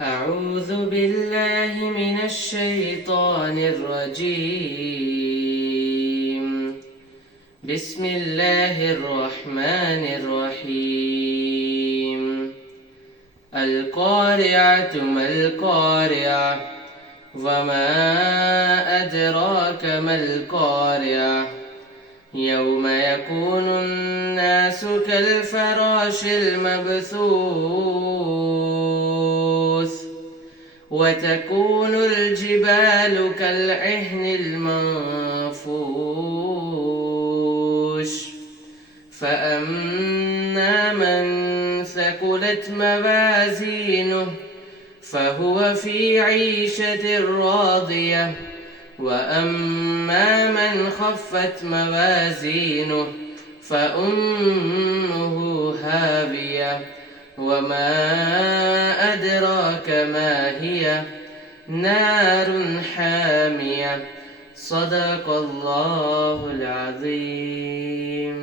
أعوذ بالله من الشيطان الرجيم. بسم الله الرحمن الرحيم. القارعة ما القارعة وما أدراك ما القارعة يوم يكون الناس كالفراش المبثوث وتكون الجبال كالعهن المنفوش فأما من ثقلت موازينه فهو في عيشة راضية وأما من خفت موازينه فأمه هاوية وما أدراك ما هي نار حامية. صدق الله العظيم.